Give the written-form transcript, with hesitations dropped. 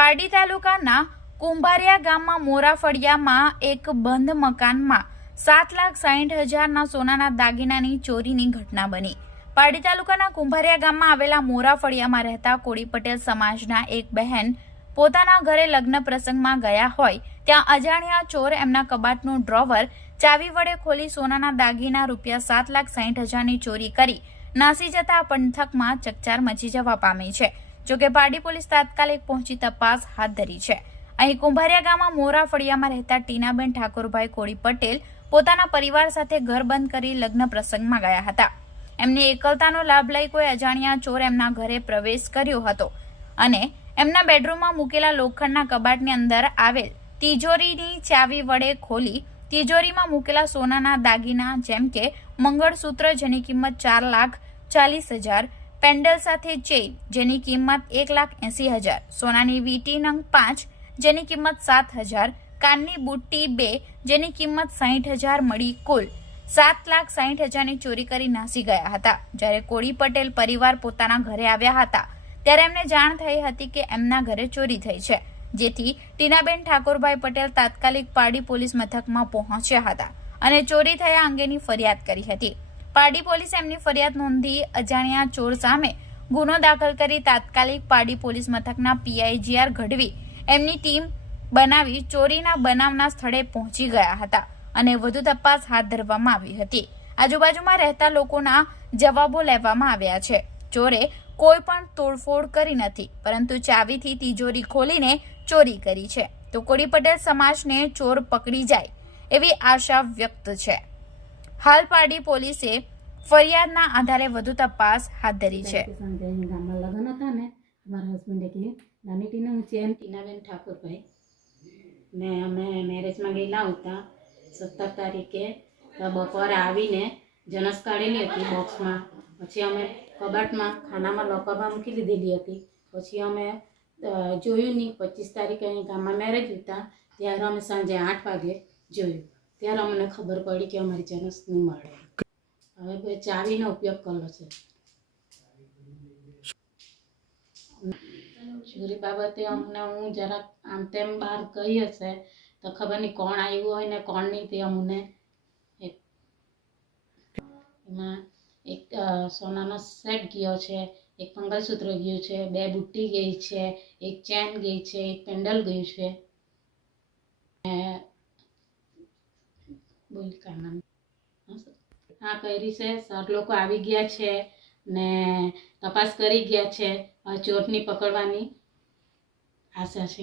પારડી તાલુકાના કુંભારિયા ગામમાં મોરાફળિયામાં એક બંધ મકાનમાં 7,60,000ના સોનાના દાગીનાની ચોરીની ઘટના બની। પારડી તાલુકાના કુંભારિયા ગામમાં આવેલા મોરાફળિયામાં રહેતા કોળી પટેલ સમાજના એક બહેન પોતાના ઘરે લગ્ન પ્રસંગમાં ગયા હોય ત્યાં અજાણ્યા ચોર એમના કબાટનું ડ્રોવર ચાવી વડે ખોલી સોનાના દાગીના રૂપિયા 7,60,000ની ચોરી કરી નાસી જતા પંથકમાં ચકચાર મચી જવા પામી છે। જોકે પારડી પોલીસ તાત્કાલિક પહોંચી તપાસ હાથ ધરી છે। અહીં કુંભારિયા ગામમાં મોરાફળિયામાં રહેતા ટીનાબેન ઠાકોરભાઈ કોળી પટેલ પોતાના પરિવાર સાથે ઘર બંધ કરી લગ્ન પ્રસંગમાં ગયા હતા। એમની એકલતાનો લાભ લઈ કોઈ અજાણ્યા ચોર એમના ઘરે પ્રવેશ કર્યો હતો અને એમના બેડરૂમમાં મૂકેલા લોખંડના કબાટની અંદર આવેલ તિજોરીની ચાવી વડે ખોલી તિજોરીમાં મૂકેલા સોનાના દાગીના જેમ કે મંગળસૂત્ર જેની કિંમત 4,40,000, પેન્ડલ સાથે ચેઇન જેની કિંમત 1,80,000, સોનાની વીંટી નંગ 5 જેની કિંમત 7,000, કાનની બુટ્ટી 2 જેની કિંમત 60,000 મળી કુલ 7,60,000ની ચોરી કરી નાસી ગયા હતા। જ્યારે કોળી પટેલ પરિવાર પોતાના ઘરે આવ્યા હતા ત્યારે એમને જાણ થઈ હતી કે એમના ઘરે ચોરી થઈ છે, જેથી ટીનાબેન ઠાકોરભાઈ પટેલ તાત્કાલિક પારડી પોલીસ મથકમાં પહોંચ્યા હતા અને ચોરી થયા અંગેની ફરિયાદ કરી હતી। પારડી પોલીસે એમની ફરિયાદ નોંધી અજાણ્યા ચોર સામે ગુનો દાખલ કરી તાત્કાલિક પારડી પોલીસ મથકના PIGR ગઢવી એમની ટીમ બનાવી ચોરીના બનાવના સ્થળે પહોંચી ગયા હતા અને વધુ તપાસ હાથ ધરવામાં આવી હતી। આજુબાજુમાં રહેતા લોકોના જવાબો લેવામાં આવ્યા છે। ચોરે કોઈ પણ તોડફોડ કરી નથી, પરંતુ ચાવીથી તિજોરી ખોલીને ચોરી કરી છે। તો કોળી પટેલ સમાજને ચોર પકડી જાય એવી આશા વ્યક્ત છે। હાલ પારડી પોલીસે ફરિયાદના આધારે વધુ તપાસ હાથ ધરી છે। ગામમાં લગ્ન હતા ને મારા હસબન્ડે કીધું નાની ટીના હું ચેન ટીનાબેન ઠાકોરભાઈ ને અમે મેરેજમાં ગયેલા હતા 17 તારીખે તો બપોરે આવીને જનસ કાઢેલી હતી બોક્સમાં। પછી અમે કબાટમાં ખાનામાં લોકરમાં મૂકી લીધેલી હતી। પછી અમે જોયું નહીં। 25 તારીખે અહીં ગામમાં મેરેજ હતા ત્યારે અમે સાંજે 8 વાગે જોયું ત્યારે અમને ખબર પડી કે અમારી જનસ નહીં મળે। હવે ચાવીનો ઉપયોગ કર્યો છે। ચોરી બાબતે અમને હું જરાક આમ તેમ બહાર ગઈ હશે તો ખબર નહીં કોણ આવ્યું હોય ને કોણ નહીં તે અમને એમાં એક સોનાનો સેટ ગયો છે, એક મંગળસૂત્ર ગયું છે, 2 બુટ્ટી ગઈ છે, એક ચેન ગઈ છે, એક પેન્ડલ ગયું છે। બોલ કાના હા કરી છે। સર લોકો આવી ગયા છે ને તપાસ કરી ગયા છે। ચોરની પકડવાની આશા છે।